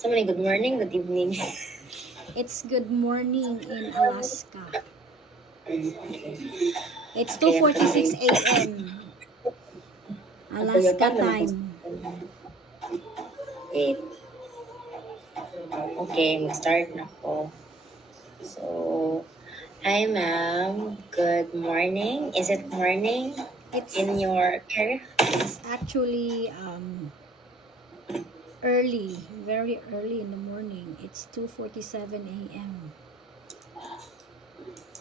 Somebody, good morning, good evening. It's good morning in Alaska. It's Okay, actually, 2:46 a.m. ako yung Alaska paano time. wait. Okay, mag-start na ako. So, hi ma'am, good morning. Is it morning It's in your area? it's actually early, very early in the morning. It's 2:47 a.m.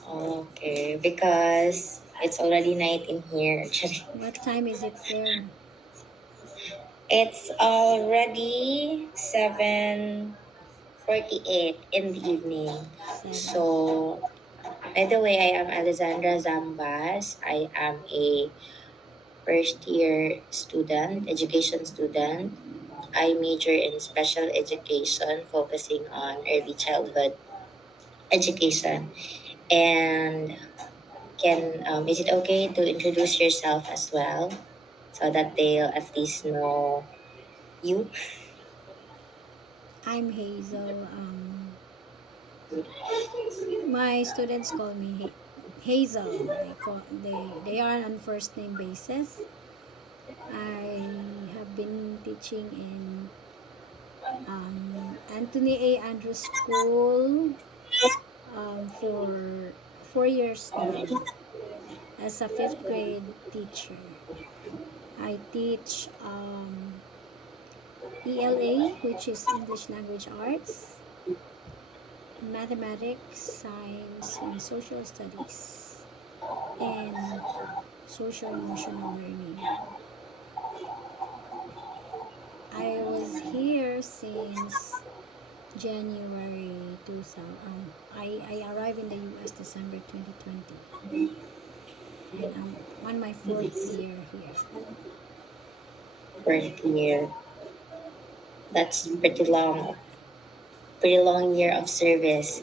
Okay, because it's already night in here, actually. What time is it there? It's already 7:48 in the evening. 7. So, by the way, I am Alehzandra Zambas. I am a first year student, education student. I major in special education, focusing on early childhood education. And is it okay to introduce yourself as well so that they'll at least know you? I'm Hazel. My students call me Hazel. They are on first name basis. I have been teaching in Anthony A. Andrews School for 4 years now as a fifth grade teacher. I teach ELA, which is English Language Arts, mathematics, science, and social studies, and social emotional learning. I was here since January 2000. I arrived in the US December 2020, and I'm on my fourth year here. First year. That's pretty long year of service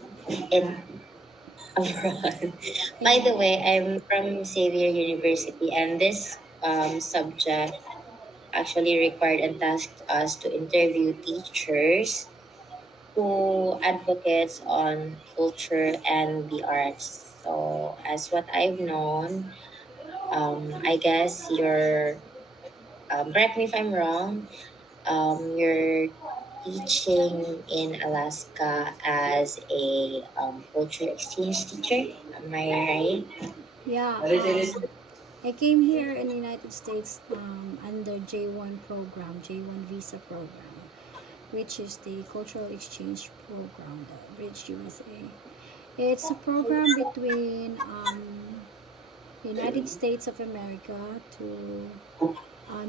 in abroad. By And the way, I'm from Xavier University, and this subject actually required and tasked us to interview teachers who advocates on culture and the arts. So, as what I've known, I guess you're, correct me if I'm wrong, you're teaching in Alaska as a culture exchange teacher. Am I right? yeah, I came here in the United States under J1 program, J1 visa program, which is the cultural exchange program, the Bridge USA. It's a program between the United States of America to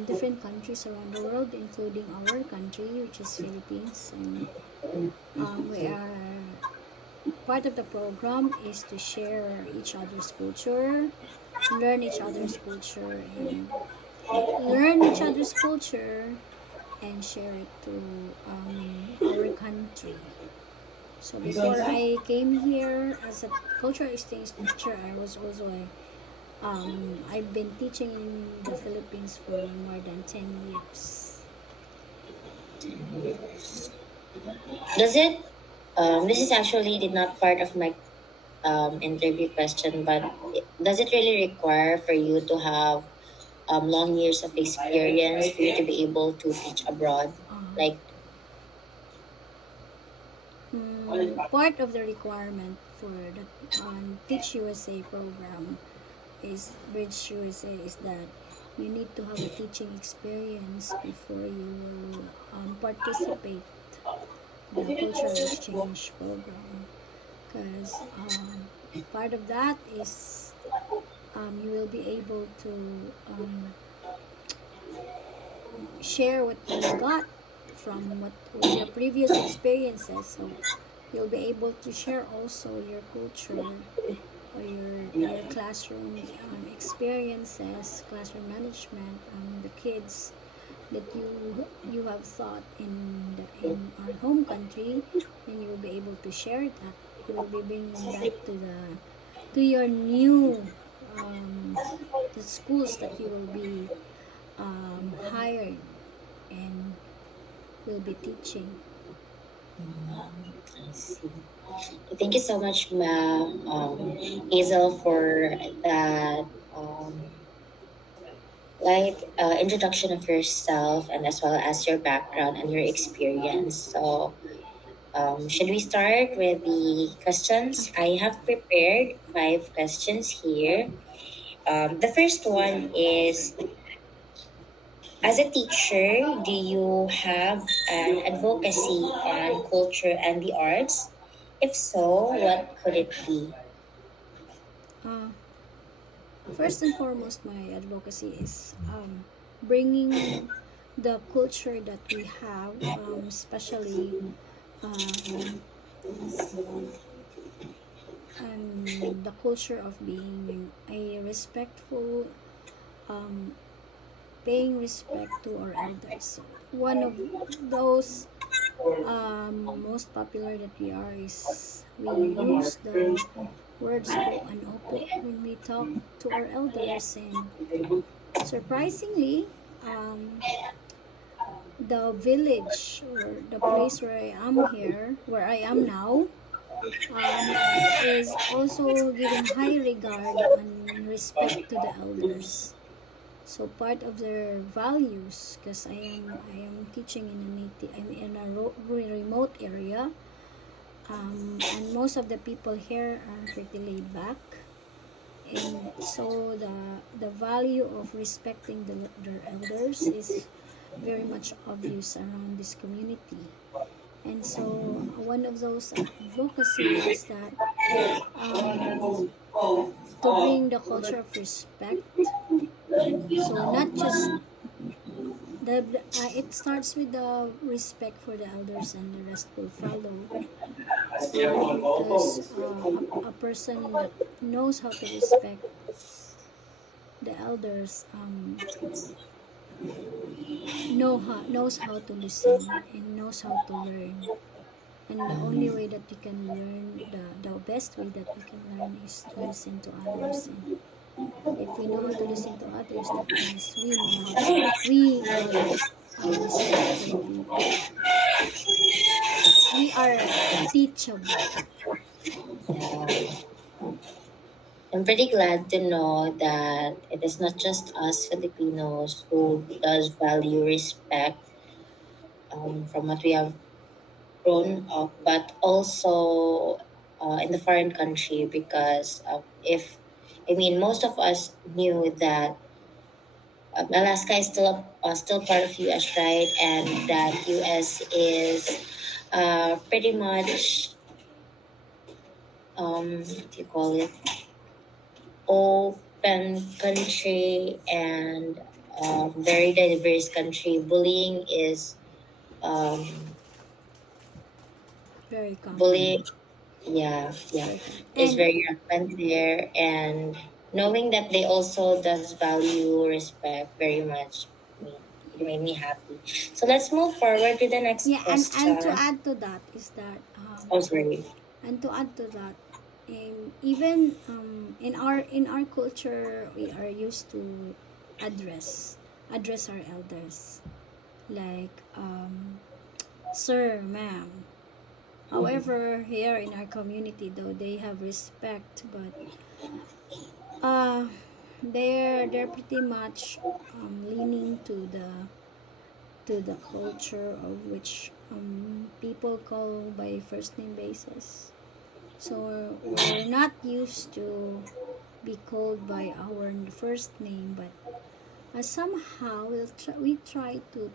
different countries around the world, including our country, which is Philippines. And we are part of the program is to share each other's culture, learn each other's culture, and learn each other's culture and share it to our country. So before I came here as a cultural exchange teacher, I was also I've been teaching in the Philippines for more than 10 years. Does it? This is actually did not part of my interview question, but does it really require for you to have long years of experience for you to be able to teach abroad? Like, Part of the requirement for the Teach USA program is Bridge USA is that you need to have a teaching experience before you will participate the cultural exchange program, because part of that is you will be able to share what you got from what your previous experiences. So you'll be able to share also your culture or your classroom experiences, classroom management, the kids that you have taught in our home country, and you will be able to share that. You will be bringing that to your new the schools that you will be hired and will be teaching. I see. Thank you so much, ma'am, Hazel, for that light introduction of yourself and as well as your background and your experience. So, should we start with the questions? Okay. I have prepared 5 questions here. The first one is, as a teacher, do you have an advocacy on culture and the arts? If so, what could it be? Uh, First and foremost, my advocacy is bringing the culture that we have, especially uh, the culture of being a respectful, um, paying respect to our elders. So one of those most popular that we are is we use the words po and opo when we talk to our elders, and surprisingly, um, the village or the place where I am now, um, is also giving high regard and respect to the elders. So part of their values, because I am teaching in a native, I'm in a remote area, and most of the people here are pretty laid back, and so the value of respecting their elders is very much obvious around this community. And so one of those advocacy is that, um, to bring the culture of respect. So not just it starts with the respect for the elders, and the rest will follow. Because a person that knows how to respect the elders, knows how to listen and knows how to learn. And the only way that we can learn, the best way that we can learn is to listen to others. And if we know how to listen to others, that means we are respectful people. We are teachable. I'm pretty glad to know that it is not just us Filipinos who does value respect from what we have grown up, but also in the foreign country because if I mean most of us knew that Alaska is still part of U.S., right, and that U.S. is pretty much what do you call it, open country and very diverse country. Bullying is um, Very common. bullying. Yeah, yeah, Very common. is And very rampant there, and knowing that they also does value respect very much, it made me happy. So let's move forward to the next yeah, and to question. add to that is that, Oh, sorry. and to add to that, even in our culture, we are used to address our elders like, sir, ma'am. However, here in our community, though they have respect, but uh, they're pretty much leaning to the culture of which, people call by first name basis. So we're not used to be called by our first name, but somehow we try to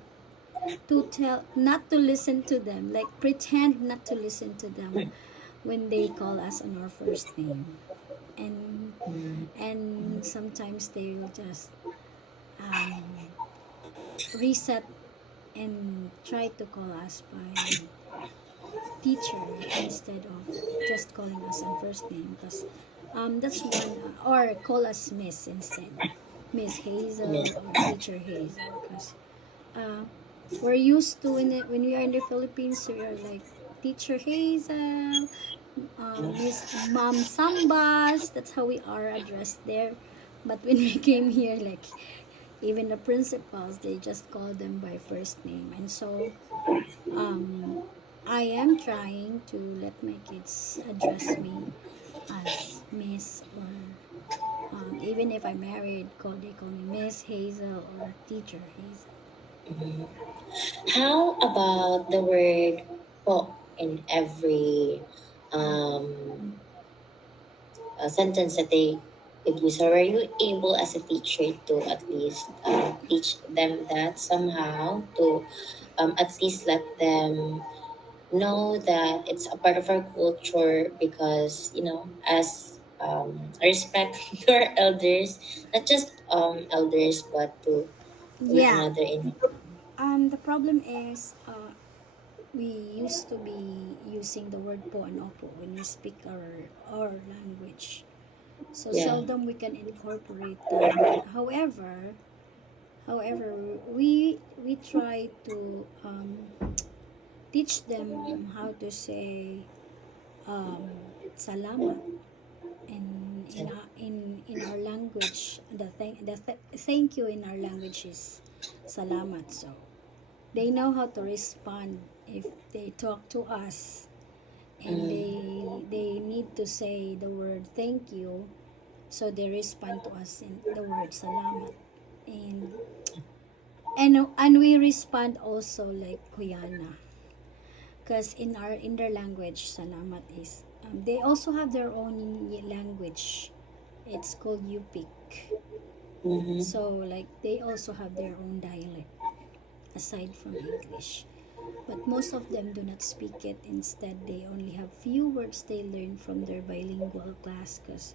tell not to listen to them, like pretend not to listen to them when they call us on our first name. and Mm. and sometimes they will just um, reset and try to call us by teacher instead of just calling us on first name, because that's one, or call us miss instead, Miss Yeah. Hazel or teacher Hazel, because uh, we're used to, when we are in the Philippines, we are like teacher Hazel, Miss Mom Sambas. That's how we are addressed there. But when we came here, like even the principals, they just call them by first name, and so I am trying to let my kids address me as Miss, or even if I'm married, they call me Miss Hazel or Teacher Hazel. Mhm. How about the word po in every um, sentence that they could use? Or were you able as a teacher to at least teach them that somehow, to at least let them know that it's a part of our culture, because as respect to our elders, not just elders but to one Yeah. another in. The problem is, we used to be using the word po and opo when we speak our language. So Yeah. seldom we can incorporate that. However, however, we try to teach them how to say um, salamat in our language. Thank you in our language is salamat. So they know how to respond if they talk to us, and Mm, they need to say the word thank you, so they respond to us in the word salamat. And and we respond also like kuyana, because in their language salamat is, they also have their own language. It's called Yupik. mm-hmm. So like they also have their own dialect aside from English. But most of them do not speak it. Instead, they only have few words they learn from their bilingual class, because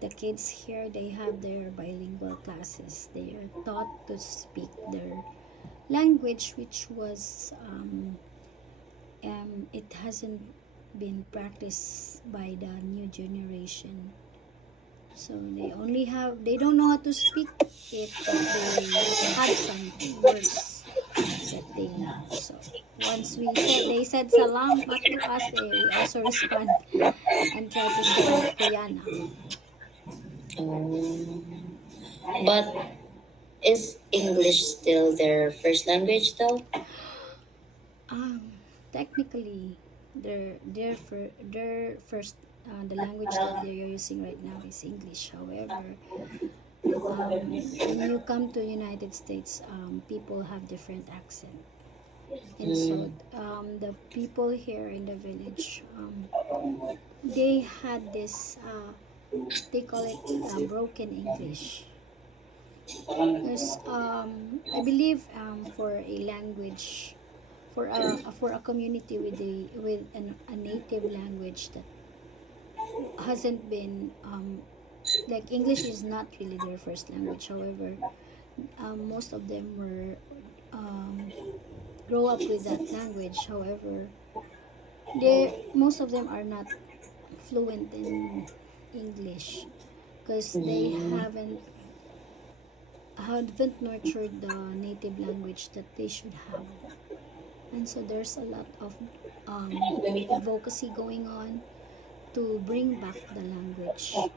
the kids here, they have their bilingual classes. They are taught to speak their language, which was it hasn't been practiced by the new generation. So they don't know how to speak it, but they have some words that they know. So once they said salamat to us, we also respond and try to say kuyana. Um, but is English still their first language though? Um, Technically, their first, the language that they're using right now is English. However, when you come to United States, people have different accent, and so Mm, the people here in the village, they had this. They call it broken English. Because I believe, for a language, for a community a native language that hasn't been, like English is not really their first language. However, most of them were um, grow up with that language. However, they most of them are not fluent in English, because they mm, haven't nurtured the native language that they should have. And so there's a lot of advocacy going on to bring back the language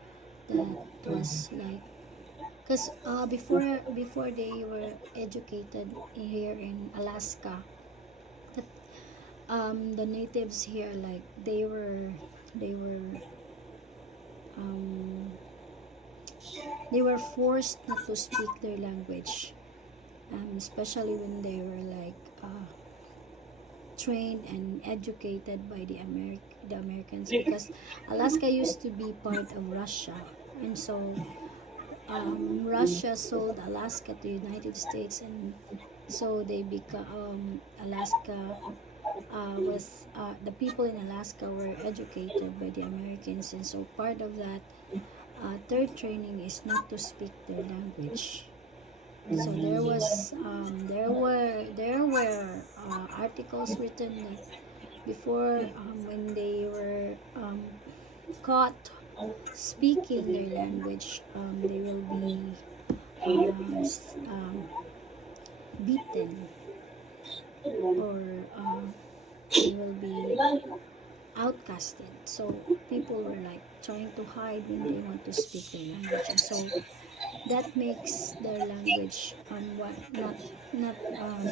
that was like, because before they were educated here in Alaska, that the natives here, like um, they were forced not to speak their language, especially when they were like trained and educated by the Americans, because Alaska used to be part of Russia, and so Russia sold Alaska to United States, and so they become Alaska was the people in Alaska were educated by the Americans, and so part of that third training is not to speak their language. So there were articles written that before, when they were caught speaking their language, they will be beaten, or they will be outcasted. So people were like trying to hide when they want to speak their language, and so that makes their language not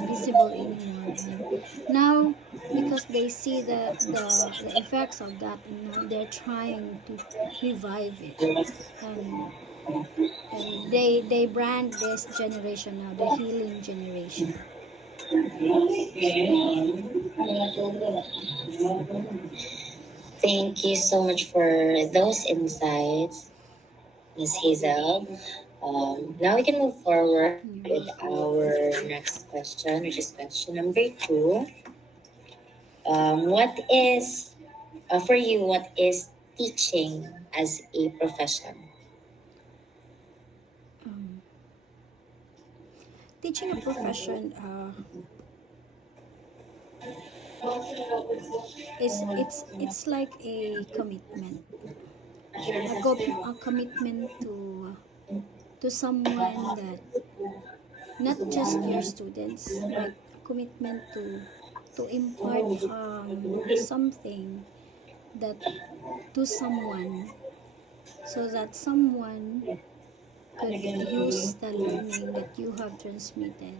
visible anymore. And now, because they see the effects of that, and now they're trying to revive it. and and they brand this generation now the healing generation. So yeah. Thank you so much for those insights, Miss Hazel. Now we can move forward with You're welcome. our next question, which is question number two. What is, for you, what is teaching as a profession? um, Teaching a profession is it's like a commitment, a commitment to someone, that not just your students, but a commitment to impart something that to someone, so that someone could use the learning that you have transmitted,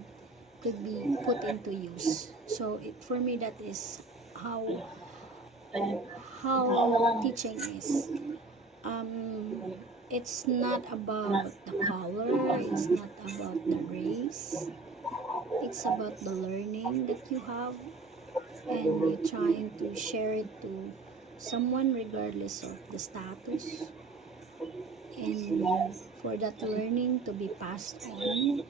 could be put into use. So for me, that is how teaching is. um it's not about the color, it's not about the race, it's about the learning that you have, and you're trying to share it to someone regardless of the status, and for that learning to be passed on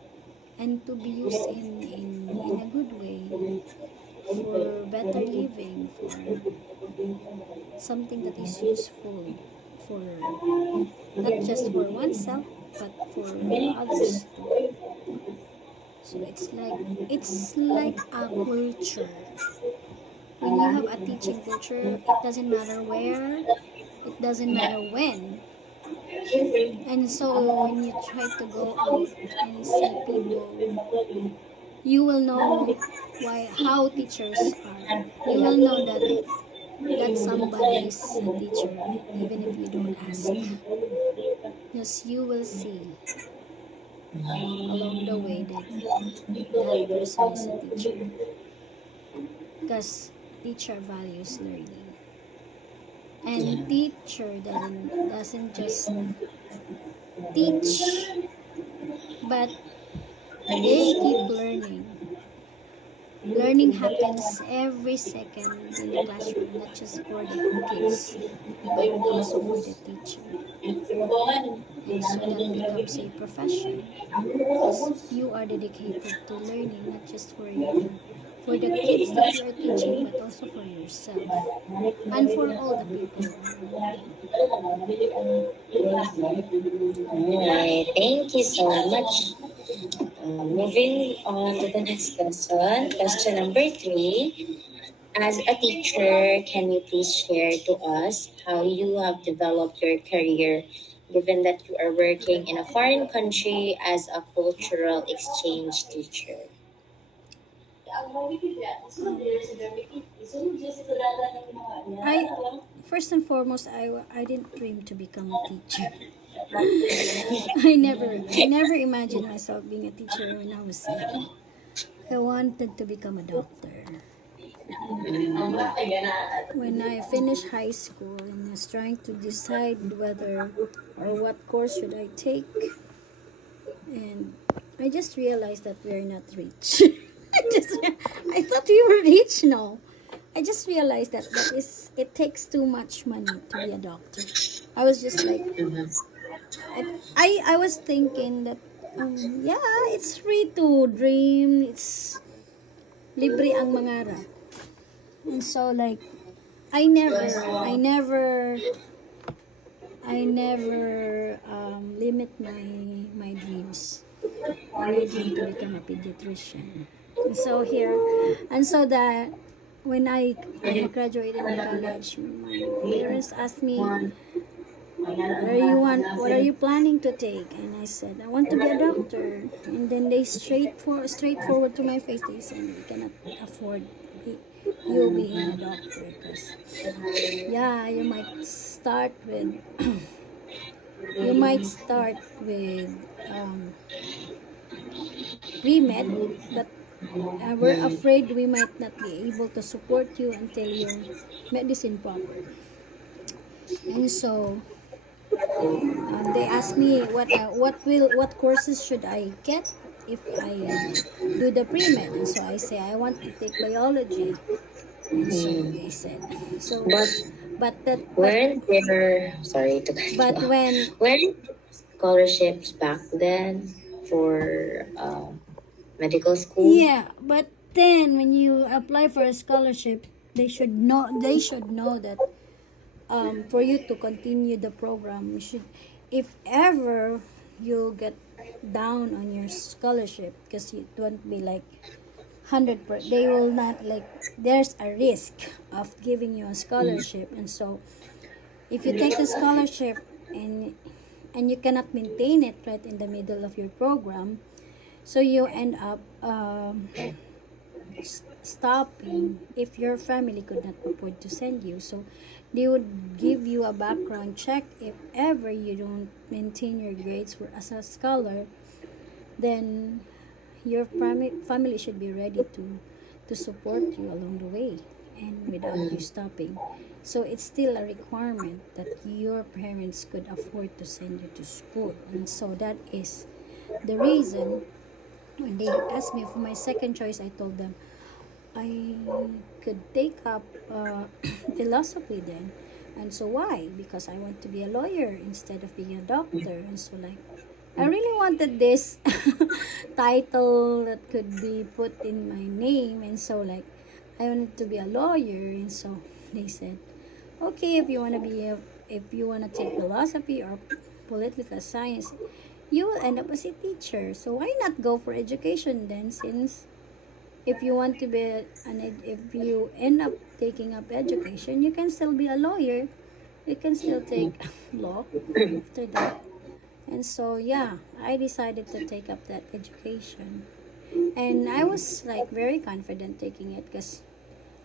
and to be used in a good way, for better living, for something that is useful, for not just for oneself but for others too. So it's like a culture. When you have a teaching culture, it doesn't matter where, it doesn't matter when. And so when you try to go out and see people, you will know why how teachers are. You will know that somebody is a teacher even if you don't ask. Yes, you will see along the way that that person is a teacher, because teacher values learning. And teacher doesn't just teach, but they keep learning. Learning happens every second in the classroom, not just for the kids, but also for the teacher. And so that becomes a profession, because you are dedicated to learning, not just for the kids that you are teaching, but also for yourself and for all the people around you. Alright, thank you so much. Moving on to the next question. Question number three. As a teacher, can you please share to us how you have developed your career, given that you are working in a foreign country as a cultural exchange teacher? Um, I First and foremost, I didn't dream to become a teacher. I never imagined myself being a teacher when I was young. I wanted to become a doctor. And when I finished high school and was trying to decide whether or what course should I take, and I just realized that we're not rich. I just I thought we were rich now. I just realized that it takes too much money to be a doctor. I was just like, I was thinking that yeah, it's free to dream, it's libre ang mangarap. And so like I never limit my dreams, and I dream to become a pediatrician. And so here, and so that when I graduated in college, my parents asked me, what are you planning to take? And I said, I want to be a doctor. And then they straightforward to my face, they said, we cannot afford you being a doctor, because yeah, you might start with You might start with um, pre-med, but we're afraid we might not be able to support you until your medicine proper. And so they asked me what courses should I get if I do the pre-med, and so I say I want to take biology, and so they said so, But but that weren't there, sorry to cut you but off, when weren't there scholarships back then for medical school? yeah, but then when you apply for a scholarship, they should know that for you to continue the program, you should, if ever you get down on your scholarship, because it won't be like 100%, they will not like, there's a risk of giving you a scholarship. And so if you take the scholarship and you cannot maintain it right in the middle of your program, so you end up stopping if your family could not afford to send you. So they would give you a background check. If ever you don't maintain your grades for as a scholar, then your family should be ready to support you along the way and without you stopping. So it's still a requirement that your parents could afford to send you to school. And so that is the reason when they asked me for my second choice, I told them I could take up philosophy then. And so why? Because I want to be a lawyer instead of being a doctor. And so like I really wanted this title that could be put in my name, and so like I wanted to be a lawyer. And so they said, okay, if you want to take philosophy or political science, you will end up as a teacher. So why not go for education then, since if you want to be if you end up taking up education, you can still be a lawyer. You can still take law after that. And so yeah, I decided to take up that education. And I was like very confident taking it because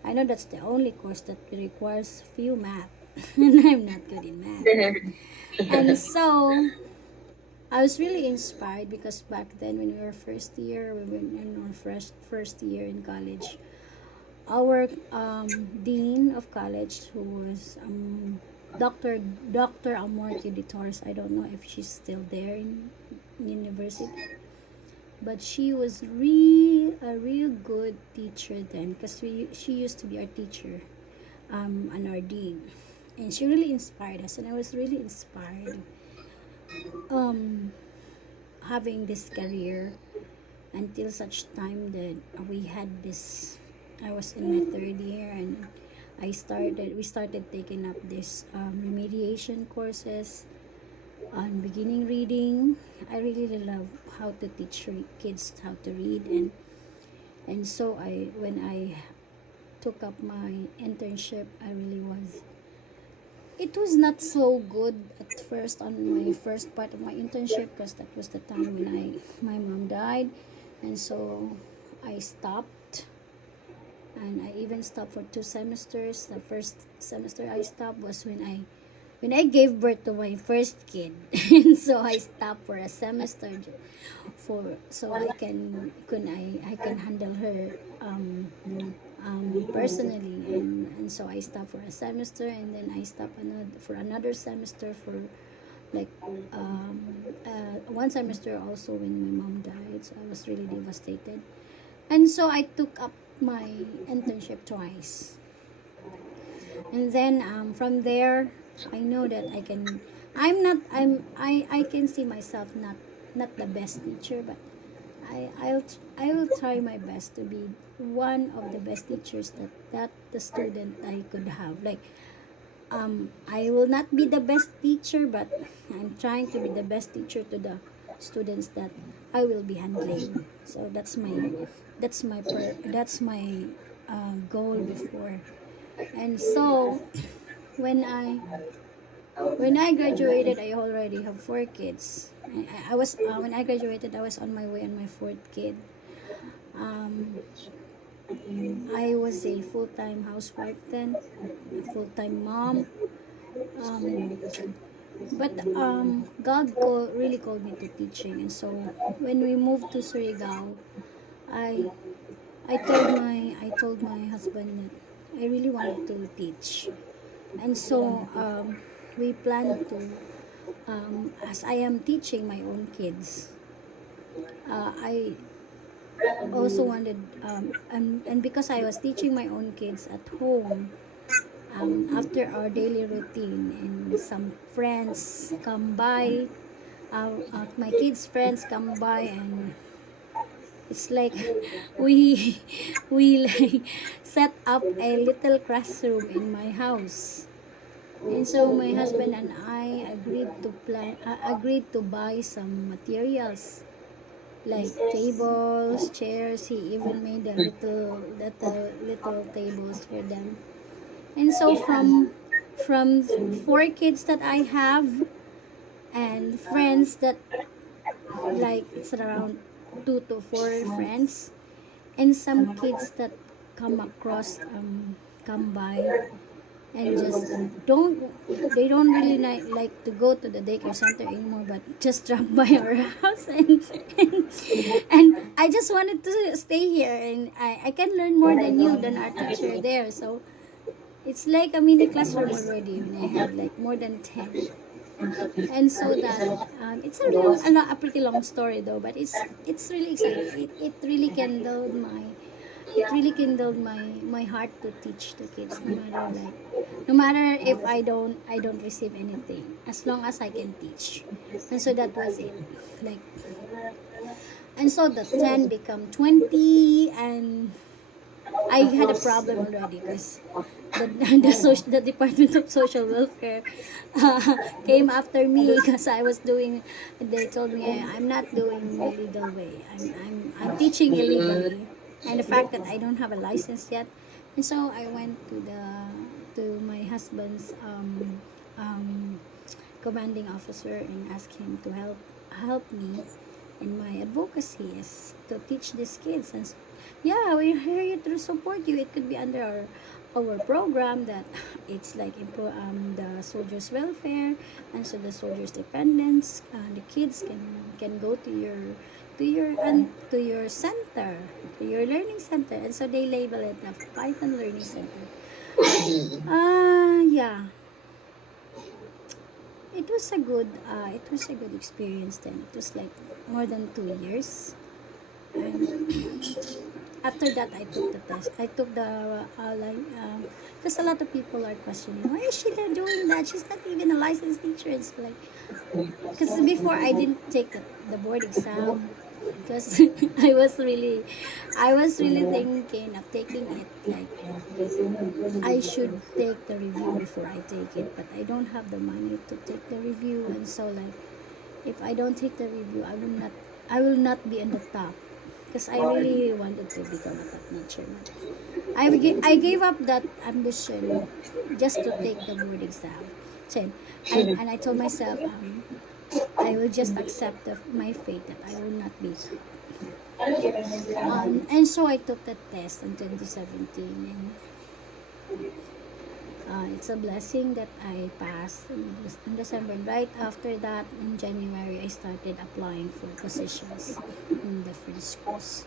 I know that's the only course that requires few math. And I'm not good in math. And so I was really inspired because back then when we were first year, we were in our first year in college. Our dean of college, who was Dr. Dr. Amortio de Torres, I don't know if she's still there in university, but she was a real good teacher then, because she used to be our teacher and our dean, and she really inspired us, and I was really inspired um, having this career until such time that we had this. I was in my third year, and we started taking up this remediation courses on beginning reading. I really love how to teach kids how to read, and so I when I took up my internship, I really was. It was not so good at first on my first part of my internship because that was the time when my mom died, and so I stopped, and I even stopped for 2 semesters. The first semester I stopped was when I gave birth to my first kid. And so I stopped for a semester for so I can handle her personally, and so I stopped for a semester, and then I stopped another semester for like one semester also when my mom died. So I was really devastated, and so I took up my internship twice. And then from there I know that I'm not I can see myself not the best teacher, but I will try my best to be one of the best teachers that the student I could have. Like I will not be the best teacher, but I'm trying to be the best teacher to the students that I will be handling. So that's my goal before. And so when I when I graduated, I already have 4 kids. I was when I graduated, I was on my way on my fourth kid. Um, I was a full-time housewife then, a full-time mom. Um, But really called me to teaching, and so when we moved to Surigao, I I told my husband that I really wanted to teach, and so we planned to, as I am teaching my own kids, I also wanted, and because I was teaching my own kids at home, after our daily routine, and some friends come by, my kids' friends come by, and it's like we we like set up a little classroom in my house. And so my husband and I agreed to buy some materials like tables, chairs. He even made a little tables for them. And so from four kids that I have, and friends that, like, it's around two to four friends, and some kids that come across, come by, and just don't they don't really like to go to the daycare center anymore, but just drop by our house, and and I just wanted to stay here, and I can learn more than you, than our teacher there. So it's like a mini classroom already when I had like more than 10. And so that, it's a pretty long story though, but it's really exciting. It really kindled my heart to teach the kids, no matter if I don't receive anything, as long as I can teach. And so that was it. Like, and so the 10 become 20, and I had a problem already because the Department of Social Welfare came after me because I was doing. They told me I'm not doing the legal way. I'm teaching illegally, and the fact that I don't have a license yet. And so I went to my husband's, um, commanding officer, and asked him to help me in my advocacy is to teach these kids. And yeah, we're here to support you. It could be under our program that it's like the soldiers welfare, and so the soldiers dependents, the kids can go to your center, to your learning center. And so they label it a Python learning center. Yeah, it was a good experience. Then it was like more than 2 years. And after that, I took the test. I took the, because a lot of people are questioning, why is she not doing that? She's not even a licensed teacher. It's like, because before I didn't take the board exam, because I was really thinking of taking it. Like, I should take the review before I take it, but I don't have the money to take the review. And so, like, if I don't take the review, I will not be in the top, because I really wanted to become a top teacher. I gave up that ambition just to take the board exam. So, and I told myself, I will just accept my fate that I will not be. And so I took the test in 2017, and it's a blessing that I passed in December. Right after that, in January, I started applying for positions in different schools.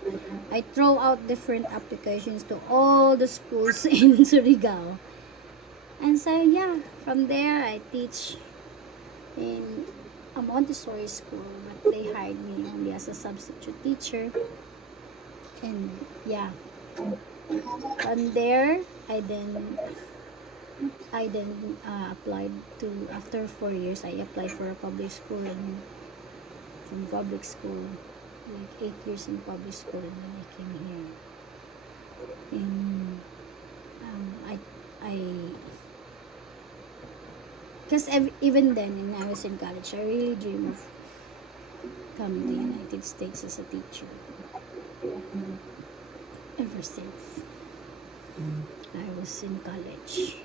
I throw out different applications to all the schools in Surigao. And so, yeah, from there, I teach in a Montessori school, but they hired me only as a substitute teacher. And yeah, from there, I then applied to, after 4 years, I applied for a public school, and from public school, like 8 years in public school, and then I came here. And I because even then, when I was in college, I really dreamed of coming to the United States as a teacher. Ever since I was in college.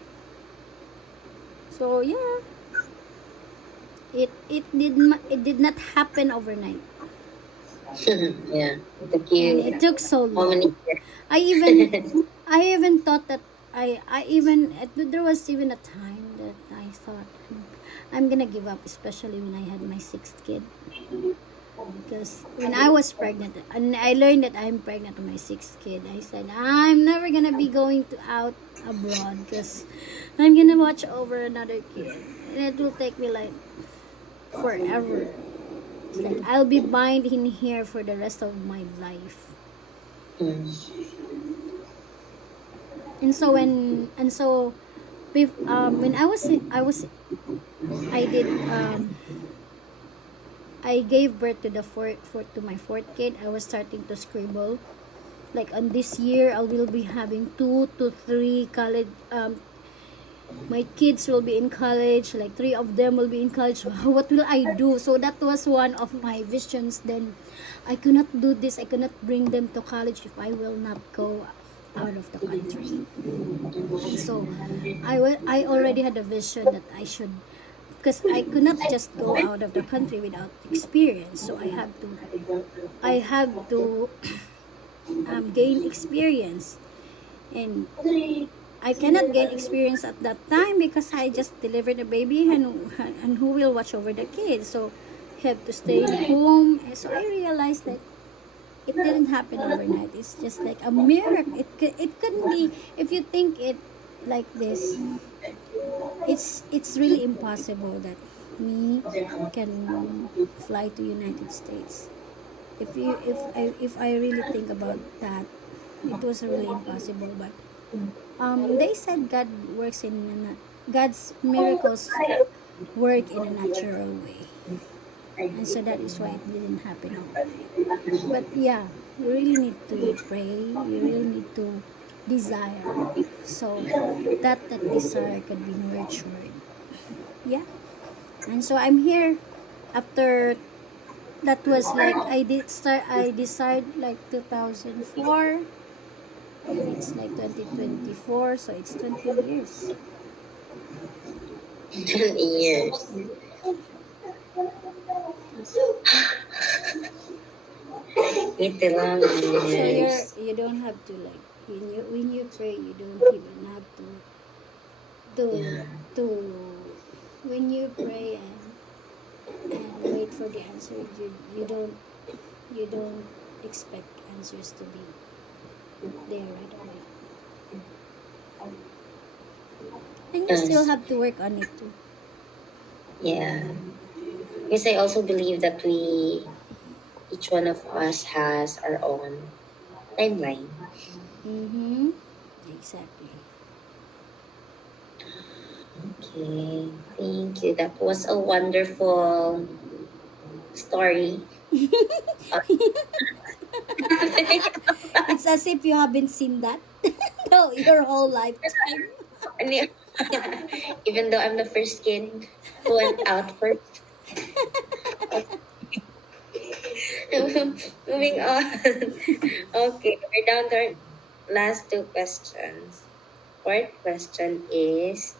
So yeah, it did not happen overnight, Yeah. It took and you it took so how many long. I even I even thought that there was even a time that I thought, I'm gonna give up, especially when I had my sixth kid. Because when I was pregnant, and I learned that I'm pregnant with my sixth kid, I said, I'm never gonna be going to out abroad because I'm gonna watch over another kid. And it will take me like forever. It's like I'll be bind in here for the rest of my life. Mm. And so when I did I gave birth to the to my fourth kid. I was starting to scribble. Like on this year, I will be having 2 to 3 college. My kids will be in college. Like 3 of them will be in college. What will I do? So that was one of my visions. Then I could not do this. I could not bring them to college if I will not go out of the country. And so I already had a vision that I should, because I could not just go out of the country without experience. So I have to gain experience, and I cannot gain experience at that time because I just delivered a baby, and who will watch over the kids? So have to stay at home. And so I realized that it didn't happen overnight. It's just like a miracle. It couldn't be, if you think it like this. It's really impossible that me can fly to United States. If I really think about that, it was really impossible. But they said God's miracles work in a natural way, and so that is why it didn't happen overnight. But yeah, you really need to pray. You really need to desire, so that desire can be nurtured. Yeah, and so I'm here after. That was like I decided like 2004, and it's like 2024, so it's 20 years. 10 years. Ito lang So years. you don't have to, like, when you pray, you don't even have Yeah. to when you pray and wait for the answer, you don't expect answers to be there right away, and you still Yes. have to work on it too. Yeah. Because I also believe that each one of us has our own timeline. Mm-hmm. Exactly. Okay. Thank you. That was a wonderful story. It's as if you haven't seen that no, your whole lifetime. Even though I'm the first kid who went out first. Moving on. Okay, we're down to our last two questions. Fourth question is,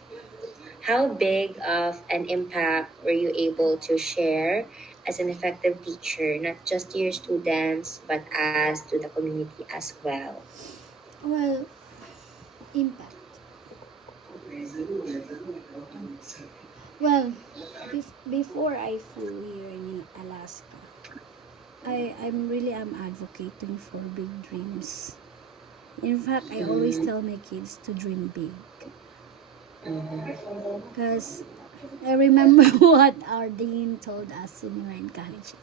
how big of an impact were you able to share as an effective teacher, not just to your students, but as to the community as well? Well, impact. Well, before I flew here in Alaska, I'm advocating for big dreams. In fact, I always Mm-hmm. tell my kids to dream big, Mm-hmm. because I remember what our dean told us when we were in college.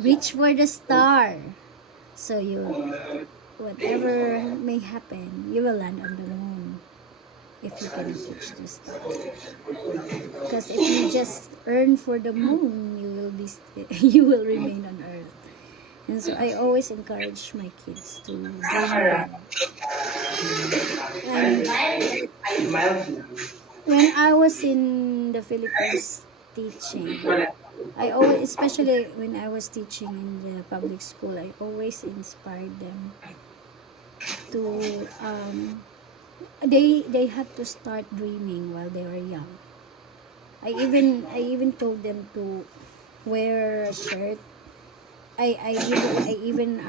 Reach for the star. So whatever may happen, you will land on the moon if you cannot reach the star. Because if you just earn for the moon, you will be you will remain on Earth. And so I always encourage my kids to dream big. And when I was in the Philippines teaching, I always, especially when I was teaching in the public school, I always inspired them to they have to start dreaming while they were young. I even told them to wear a shirt I even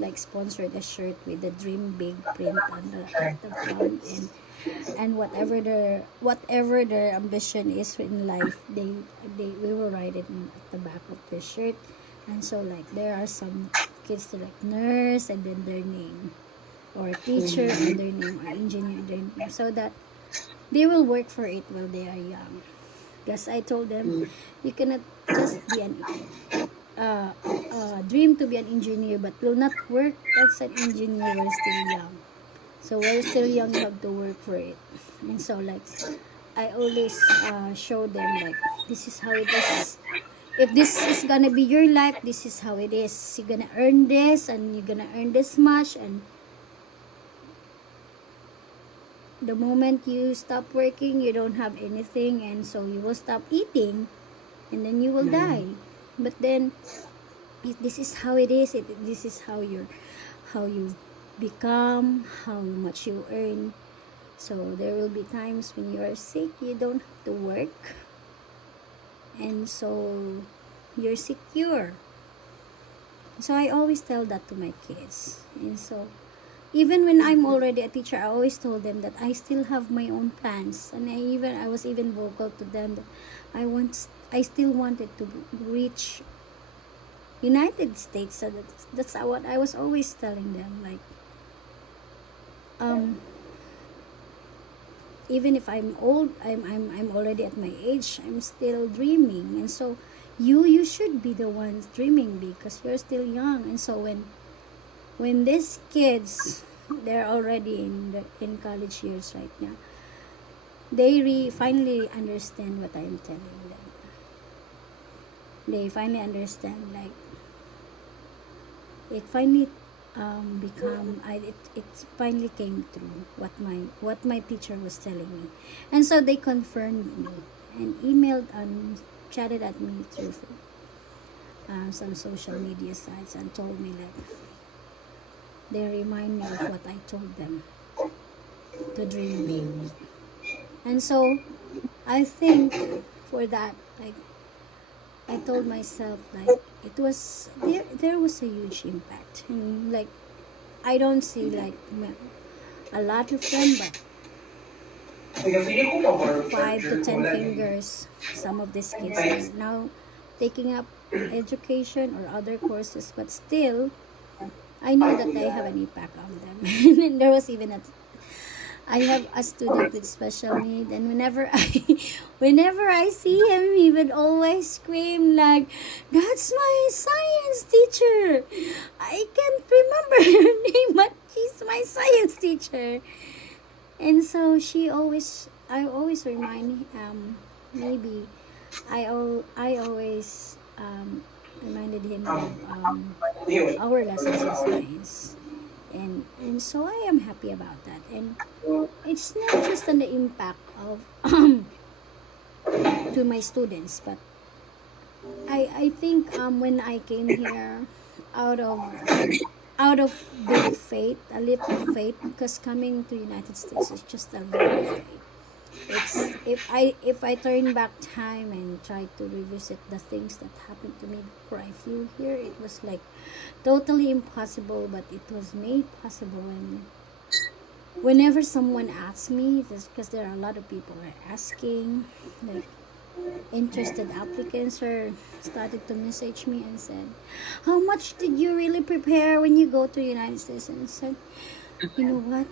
like sponsored a shirt with the dream big print on the front, and whatever their ambition is in life, they we will write it at the back of their shirt. And so like there are some kids that like nurse and then their name, or teacher and their name, or engineer and their name, so that they will work for it while they are young. Because I told them, you cannot just be an dream to be an engineer but will not work as an engineer while still young. So while still young, you have to work for it. And so like I always show them like, this is how it is. If this is gonna be your life, this is how it is. You're gonna earn this, and you're gonna earn this much, and the moment you stop working, you don't have anything, and so you will stop eating, and then you will die. But then, if this is how it is, this is how you become, how much you earn. So there will be times when you are sick, you don't have to work, and so you're secure. So I always tell that to my kids. And so even when I'm already a teacher, I always told them that I still have my own plans, and I was even vocal to them that I still wanted to reach United States. So that's what I was always telling them, like um even if I'm old, I'm already at my age, I'm still dreaming. And so you should be the ones dreaming because you're still young. And so when these kids, they're already in college years right now, they finally understand what I'm telling them. They finally understand, like it finally it finally came through what my teacher was telling me. And so they confirmed me and emailed and chatted at me through some social media sites, and told me like they remind me of what I told them to dream big. And so I think for that, like I told myself like it was there was a huge impact. And like I don't see like a lot of them, but 5 to 10 fingers. Some of these kids are now taking up education or other courses, but still I know that I have an impact on them. And there was even I have a student with special need, and whenever I see him, he would always scream like, "That's my science teacher! I can't remember her name, but she's my science teacher." And so I always remind maybe I always reminded him of our lessons in science. And so I am happy about that. And it's not just on the impact of to my students, but I think when I came here out of big faith, a leap of faith, because coming to United States is just a leap of faith. It's if I turn back time and try to revisit the things that happened to me before I flew here, it was like totally impossible, but it was made possible. And whenever someone asks me, because there are a lot of people are asking, like interested applicants are started to message me and said, how much did you really prepare when you go to the United States? And I said, you know what,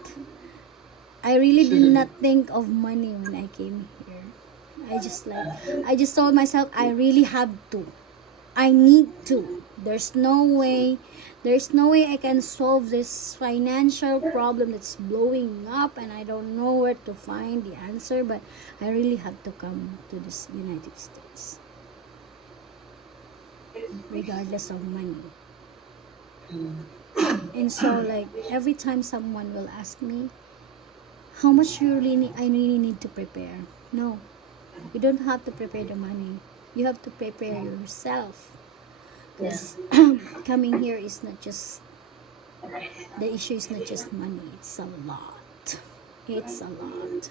I really did not think of money when I came here. I just told myself I really have to, I need to. There's no way I can solve this financial problem that's blowing up, and I don't know where to find the answer, but I really have to come to this United States, regardless of money. And so like every time someone will ask me, how much you really need, I really need to prepare. No, you don't have to prepare the money. You have to prepare yourself. Because coming here is not just, the issue is not just money, it's a lot. It's a lot.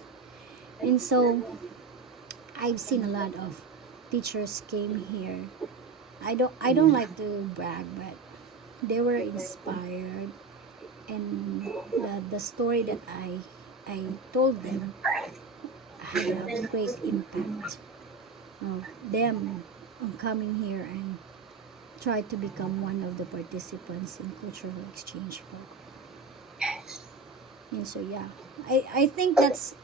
And so I've seen a lot of teachers came here I don't like to brag, but they were inspired, and the story that I told them had a great impact of them on coming here and try to become one of the participants in cultural exchange program. And so yeah, I think that's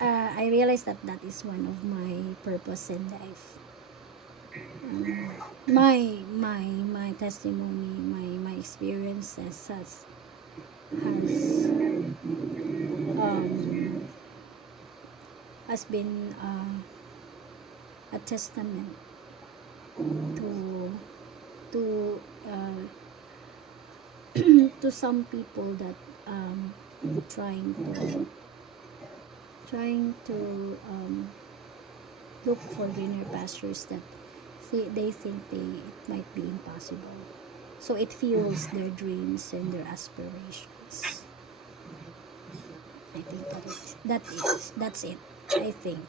I realized that that is one of my purpose in life. My testimony, my experiences um, has been a testament to to uh, to some people that trying to trying to look for greener pastures that they think it might be impossible. So it fuels their dreams and their aspirations. I think that's it. I think.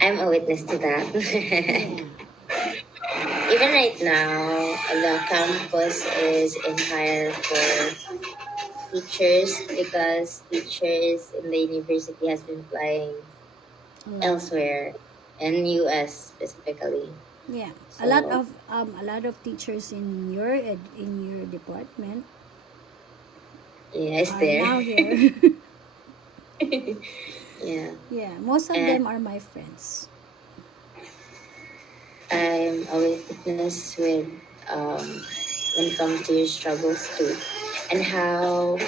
I'm a witness to that. Yeah. Even right now, the campus is in hire for teachers because teachers in the university has been flying A lot. elsewhere in US specifically. Yeah. So A lot of teachers in your department yeah, it's are there. now here. Yeah. Yeah, most of And them are my friends. I'm a witness with when it comes to your struggles too. And how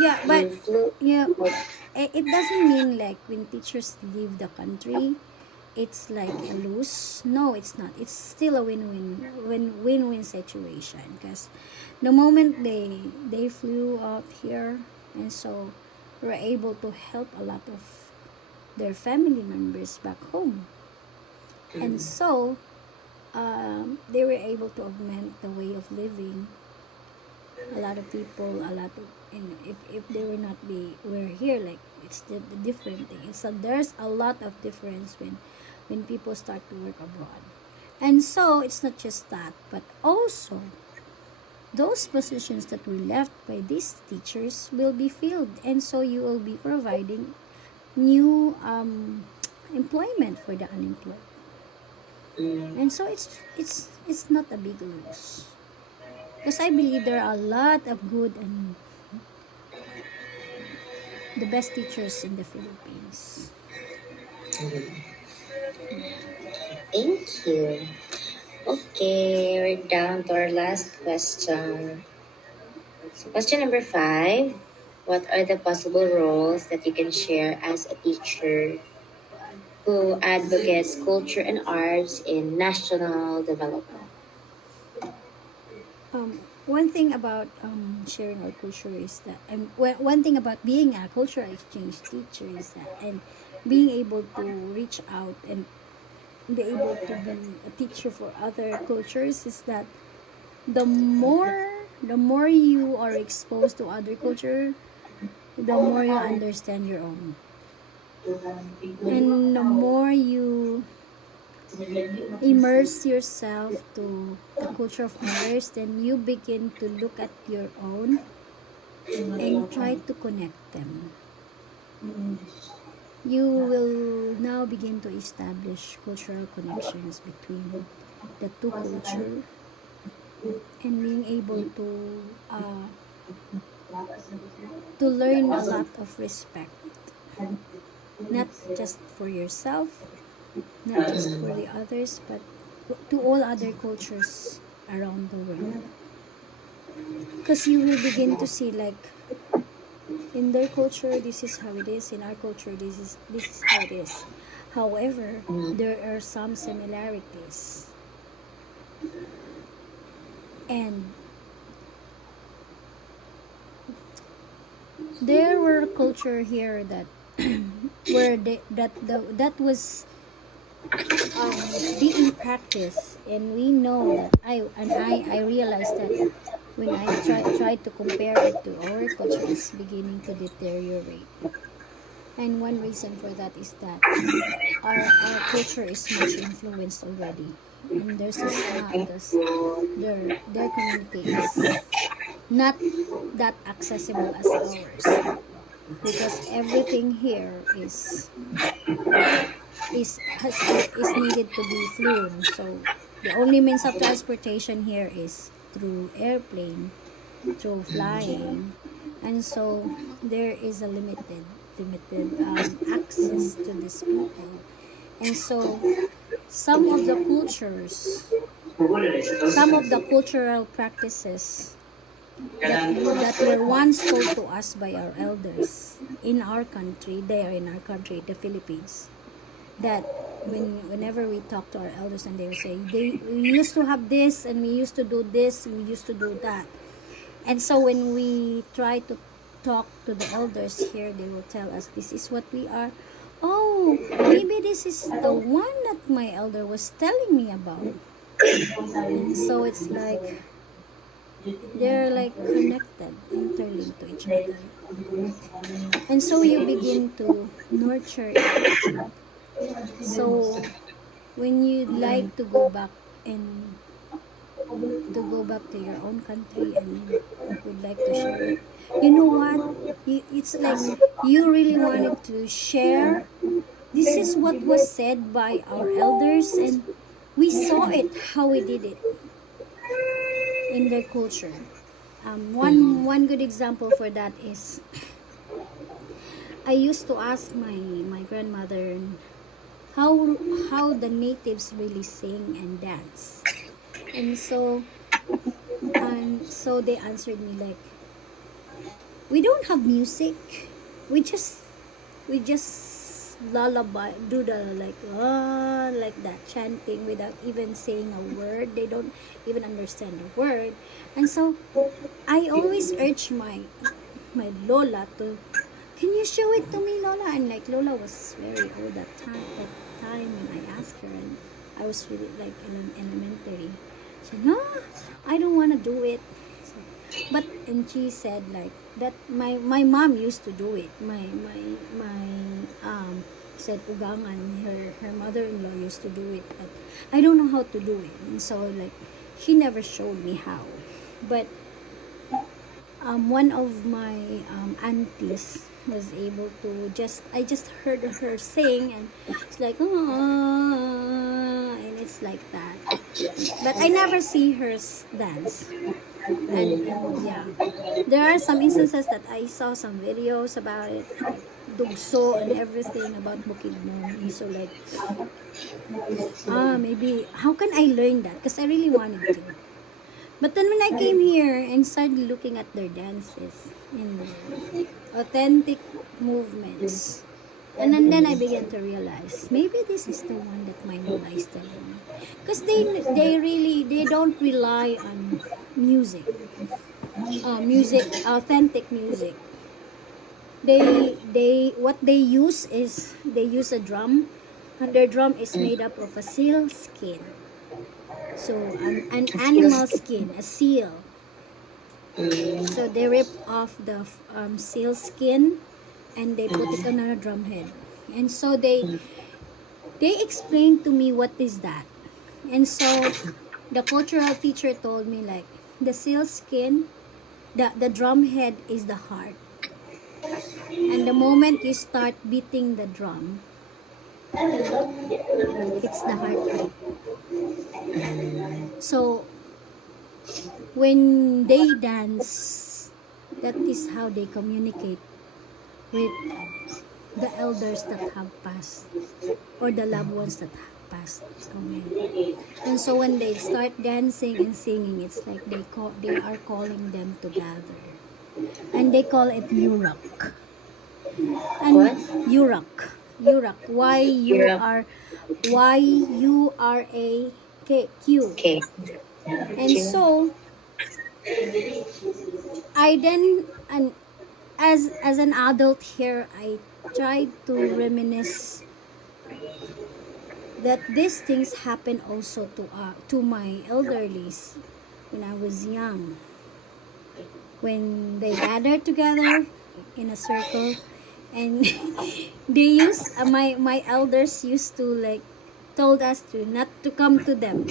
Yeah, but you flew yeah, like it doesn't mean like when teachers leave the country, it's like a lose. No, it's not. It's still a win-win situation because the moment they flew up here, and so we're able to help a lot of their family members back home, and so they were able to augment the way of living a lot of people, a lot of, and if they were not be were here, like it's the different thing. So there's a lot of difference when people start to work abroad. And so it's not just that, but also those positions that were left by these teachers will be filled, and so you will be providing new employment for the unemployed. mm, And so it's not a big loss, because I believe there are a lot of good and the best teachers in the Philippines. Yeah. thank you. Okay, we're down to our last question. So question number 5. What are the possible roles that you can share as a teacher who advocates culture and arts in national development? One thing about sharing our culture is that, one thing about being a cultural exchange teacher is that, and being able to reach out and be able to be a teacher for other cultures is that the more you are exposed to other culture, the more you understand your own, and the more you immerse yourself to the culture of others, then you begin to look at your own and try to connect them. You will now begin to establish cultural connections between the two culture, and being able to learn a lot of respect, not just for yourself, not just for the others, but to all other cultures around the world. Because you will begin to see, like, in their culture this is how it is, in our culture this is how it is. However, Mm, there are some similarities, and there were culture here that where that was being practiced, and we know that I realized that when I try to compare it to our culture, it's beginning to deteriorate. And one reason for that is that our culture is much influenced already, and their community is not that accessible as ours, because everything here is needed to be flown. So the only means of transportation here is through airplane, through flying, and so there is a limited access to these people. And so some of the cultures, some of the cultural practices that were once told to us by our elders in our country, there in our country, the Philippines, that whenever we talk to our elders, and they will say, we used to have this, and we used to do this, and we used to do that. And so when we try to talk to the elders here, they will tell us, this is what we are. Oh, maybe this is the one that my elder was telling me about. And so it's like they're like connected, interlinked to each other. And so you begin to nurture it. So when you like to go back and go back to your own country and would like to share it, you know what? It's like you really wanted to share. This is what was said by our elders, and we saw it, how we did it in their culture. One good example for that is I used to ask my grandmother how the natives really sing and dance, and so they answered me like, we don't have music, we just lullaby, do the like that, chanting without even saying a word. They don't even understand the word. And so I always urge my Lola to, can you show it to me, Lola? And like Lola was very old that time when I asked her, and I was really like in elementary. She said, no, I don't want to do it. So, and she said like that my mom used to do it. My said Ugangan, her mother-in-law used to do it, but I don't know how to do it. And so like she never showed me how. But one of my aunties was able to I just heard her sing, and it's like, and it's like that. But I never see her dance. And yeah, there are some instances that I saw some videos about it, like dugso and everything about Bukidnon. So like, maybe how can I learn that? Because I really wanted to. But then when I came here and started looking at their dances and their authentic movements, and then I began to realize maybe this is the one that my Lola is telling me. Because they don't rely on music, authentic music. What they use is they use a drum, and their drum is made up of a seal skin. So an animal skin, a seal. So they rip off the seal skin, and they put it on a drum head. And so they explained to me what is that. And so the cultural teacher told me like the seal skin, the drum head is the heart. And the moment you start beating the drum, it's the heartbeat. So when they dance, that is how they communicate with the elders that have passed, or the loved ones that have passed away. And so when they start dancing and singing, it's like they are calling them together, and they call it yurak. And What? yurak, Europe. Yurak. Okay. And so I then, and as an adult here, I tried to reminisce that these things happen also to my elderlies when I was young, when they gathered together in a circle and they used my elders used to like told us to not to come to them.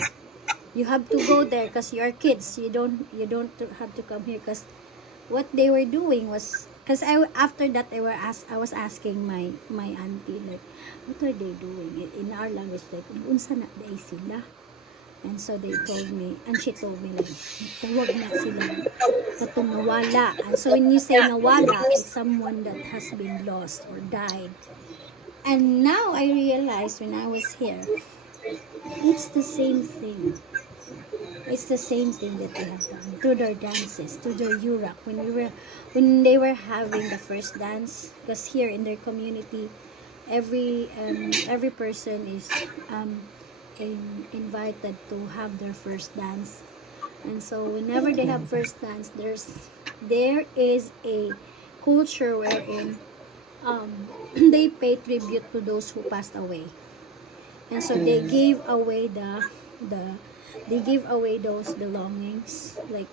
You have to go there because you are kids. You don't have to come here because what they were doing was because after that I was asking my auntie like what are they doing in our language like unsa na day sila. And so they told me, and she told me like, huwag na sila katong nawala. And so when you say nawala, it's someone that has been lost or died. And now I realized when I was here, it's the same thing. It's the same thing that they have done to their dances, to their yurak. When they were having the first dance, because here in their community, every person is invited to have their first dance. And so whenever they have first dance, there is a culture wherein they pay tribute to those who passed away. And so they gave away the they give away those belongings, like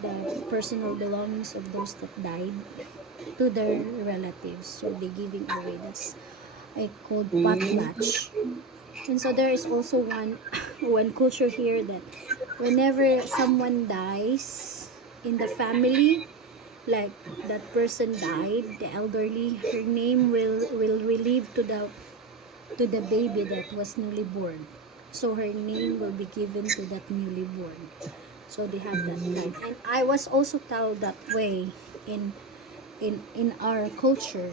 the personal belongings of those that died, to their relatives. So they giving away. That's called potlatch. And so there is also one culture here that whenever someone dies in the family, like that person died, the elderly, her name will relieve to the baby that was newly born. So her name will be given to that newly born. So they have that kind. And I was also told that way in our culture,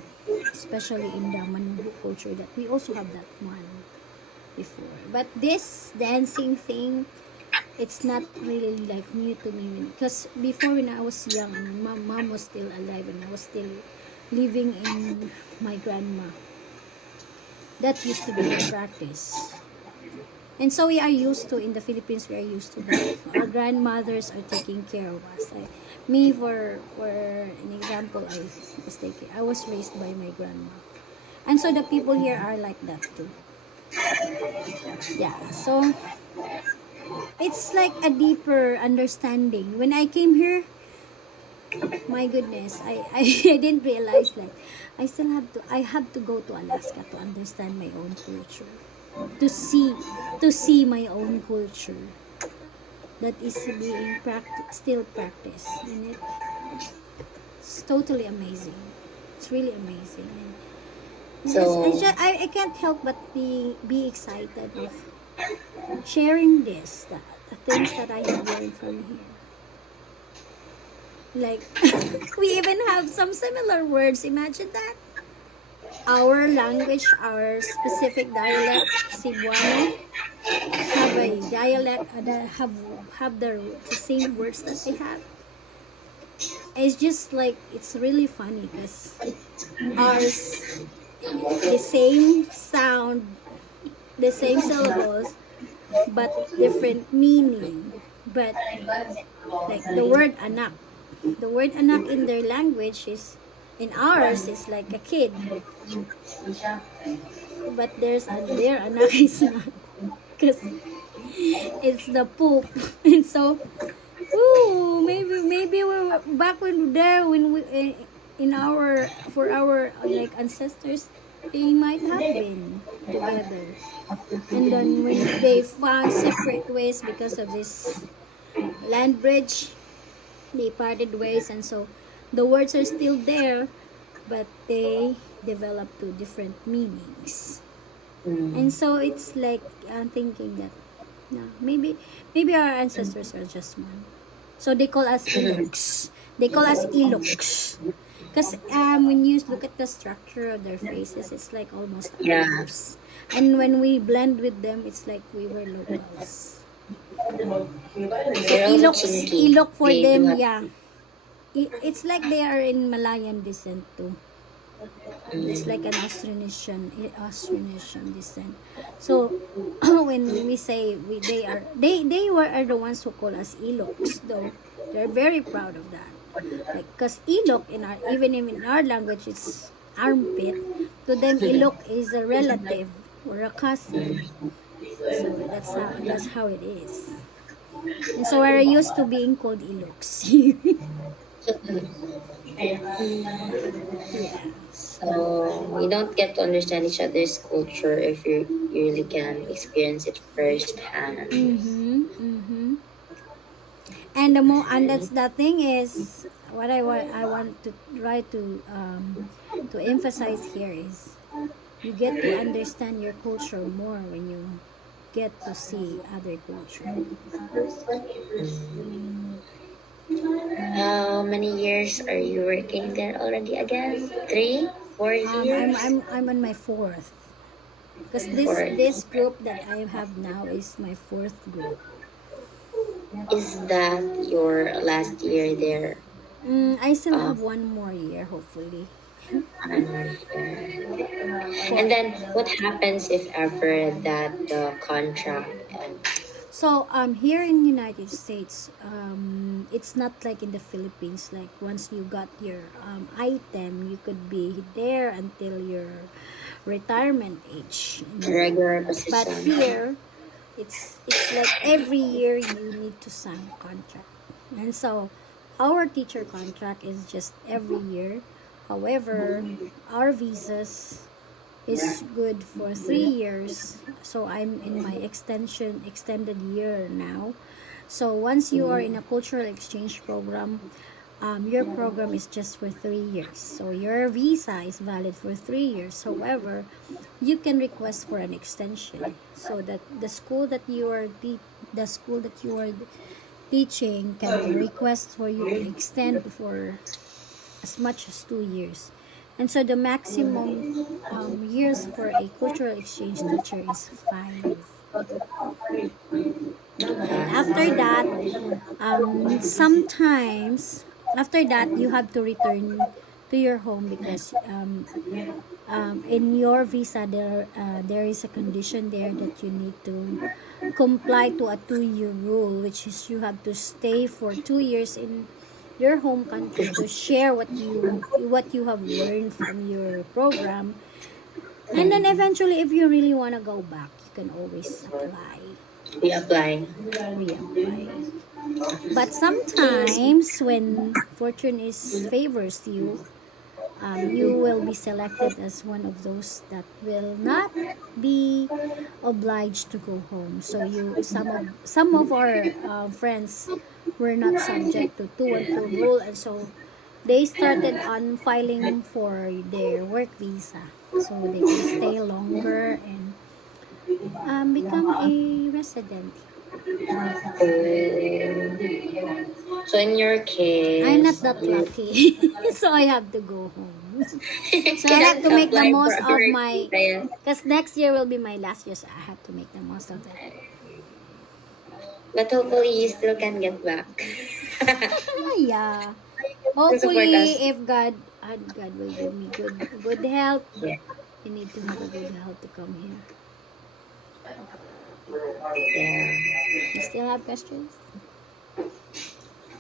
especially in the Manubu culture, that we also have that one before. But this dancing thing, it's not really like new to me because before when I was young, mom was still alive and I was still living in my grandma. That used to be the practice. And so we are used to, in the Philippines, we are used to that. Our grandmothers are taking care of us. Me, for an example, I was raised by my grandma. And so the people here are like that too. Yeah, so it's like a deeper understanding. When I came here, my goodness, I didn't realize like I have to go to Alaska to understand my own culture. To see my own culture that is being still practiced, and it's totally amazing. It's really amazing. And So, I can't help but be excited of sharing the things that I have learned from here. Like we even have some similar words. Imagine that. Our language, our specific dialect, Cebuano, have a dialect that have the same words that they have. It's just like it's really funny because ours the same sound, the same syllables, but different meaning. But like the word anak in their language is in ours is like a kid, but their anak is not because it's the poop. And so ooh, maybe we're back when there when we in our for our like ancestors, they might have been together, and then when they found separate ways because of this land bridge, they parted ways. And so the words are still there, but they develop to different meanings. And so it's like thinking that no, maybe our ancestors are just one. So they call us Iloks. They call us Iloks. Because when you look at the structure of their faces, it's like almost yeah. ours. And when we blend with them, it's like we were locals. So They're also chinky. Ilok for They do them, have. yeah. It's like they are in Malayan descent too. It's like an Austronesian descent. So when we say they are the ones who call us Iloks, though they're very proud of that. Like, cause Ilok in our even in our language it's armpit. To them, Ilok is a relative or a cousin. So that's how it is. And so we're used to being called Iloks. Yeah. So we don't get to understand each other's culture if you really can experience it firsthand. Mm-hmm. Mm-hmm. And that's the thing is what I want to try to emphasize here is you get to understand your culture more when you get to see other culture. How many years are you working there already again? Three? 4 years? I'm on my fourth because this Fourth. this group that I have now is my fourth group. Is that your last year there? I still Um, have one more year, hopefully. another year. For And then what happens if ever that the contract ends? So here in United States, it's not like in the Philippines. Like once you got your item, you could be there until your retirement age. Regular But position. here, it's like every year you need to sign a contract, and so our teacher contract is just every year. However, our visas is good for 3 years. So I'm in my extended year now. So once you are in a cultural exchange program, your program is just for 3 years. So your visa is valid for 3 years. However, you can request for an extension so that the school that you are teaching can request for you to extend for as much as 2 years. And so the maximum years for a cultural exchange teacher is 5. And after that, sometimes after that you have to return to your home because in your visa there is a condition there that you need to comply to a 2-year rule, which is you have to stay for 2 years in your home country to share what you have learned from your program, and then eventually if you really want to go back you can always apply, We apply. reapply. But sometimes when fortune is favors you, you will be selected as one of those that will not be obliged to go home. So some of our friends were not subject to 2-1-2 rule, and so they started on filing for their work visa so they can stay longer and become a resident. So in your I'm not case, that you lucky, so I have to go home. So I have can't to make the apply for most a of work my, visa. because next year will be my last year, so I have to make the most of it. But hopefully you still can get back Yeah. to support Hopefully, us. if God will give me good health. Yeah. You need to have a good health to come here. Yeah. You still have questions? That's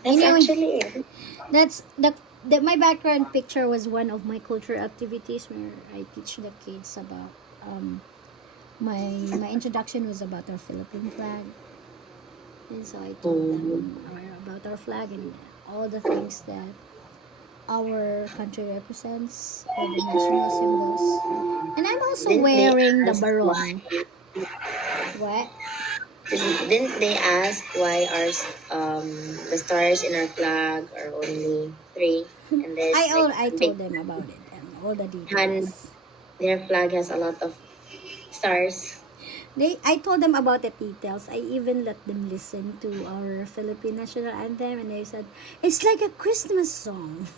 Anyway, actually it. that's the my background picture was one of my cultural activities where I teach the kids about my introduction was about our Philippine flag, and so I told Oh. them about our flag and all the things that our country represents, all the national symbols. And I'm also Didn't they wearing the ask barong. why? What? Didn't they ask why the stars in our flag are only three and there's like I one big told them about it and all the hand? details. Their flag has a lot of stars. I told them about the details. I even let them listen to our Philippine national anthem, and they said it's like a Christmas song.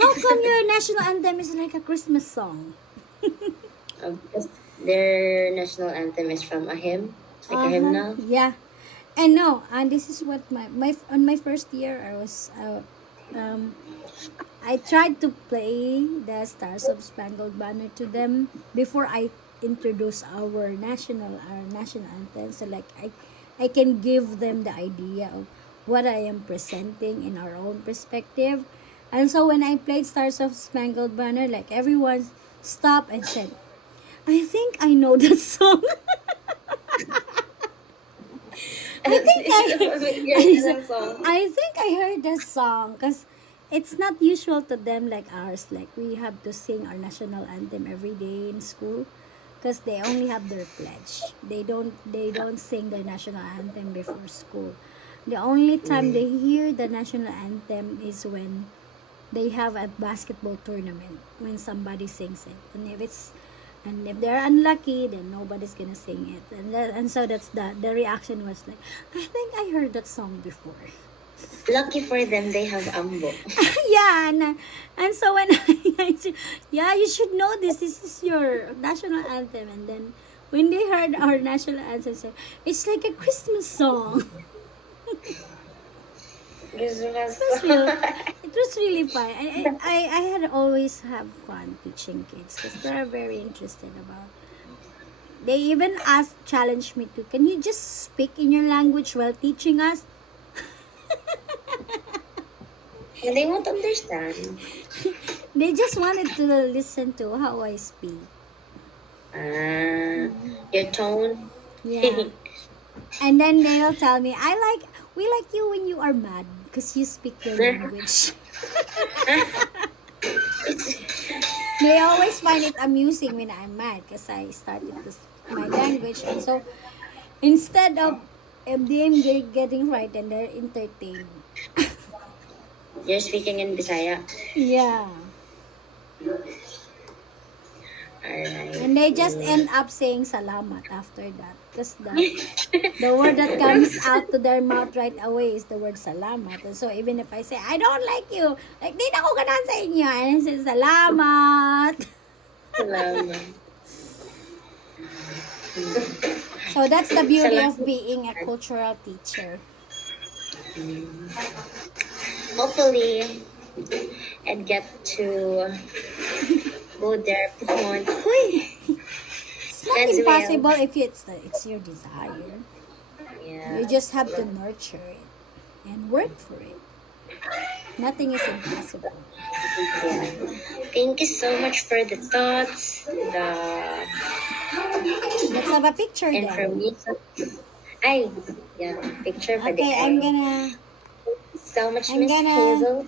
How come your national anthem is like a Christmas song? Because their national anthem is from a hymn, like a Uh-huh. hymnal. Yeah. And no, and this is what my on my first year um I tried to play the Stars of Spangled Banner to them before I introduce our national anthem. So like I can give them the idea of what I am presenting in our own perspective. And so when I played Stars of Spangled Banner, like everyone stopped and said, I think I know that song. I think I, Familiar ka ng song. I think I heard that song because it's not usual to them like ours. Like we have to sing our national anthem every day in school because they only have their pledge. They don't sing their national anthem before school. The only time they hear the national anthem is when they have a basketball tournament when somebody sings it. And if they're unlucky, then nobody's gonna sing it. And so that's the reaction was like, I think I heard that song before. Lucky for them, they have ambo. Yeah, and so when I said, yeah, you should know this. This is your national anthem. And then when they heard our national anthem, said, it's like a Christmas song. Christmas. It was really fun. I had always have fun teaching kids because they're very interested about. They even challenged me to, can you just speak in your language while teaching us? And they won't understand. They just wanted to listen to how I speak. Your tone. Yeah. And then they'll tell me, we like you when you are mad because you speak your language. They always find it amusing when I'm mad because I started to speak my language. And so instead of them getting frightened, they're entertained. You're speaking in Bisaya. Yeah. Alright. And they just end up saying salamat after that. Because the word that comes out to their mouth right away is the word salamat. And so even if I say, I don't like you, like, di na ko ganan sa inyo. And I say, salamat. Salamat. So that's the beauty of being a cultural teacher. Hopefully, and get to go there before. It's not impossible if it's your desire. Yeah. You just have to nurture it and work for it. Nothing is impossible. Yeah. Thank you so much for the thoughts, Let's have a picture then. information. Yeah, picture for the Okay, I'm gonna. So much, I'm Miss gonna- Hazel.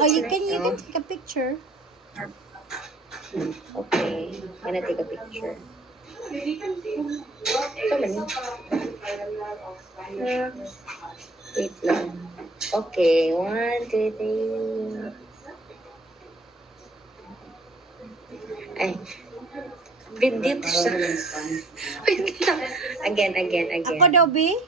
Oh, you can take a picture. Okay, I'm gonna take a picture. So many. Wait lang. Okay, 1, 2, 3. Ay, video to siya. Wait lang. Again. Ako daw, B?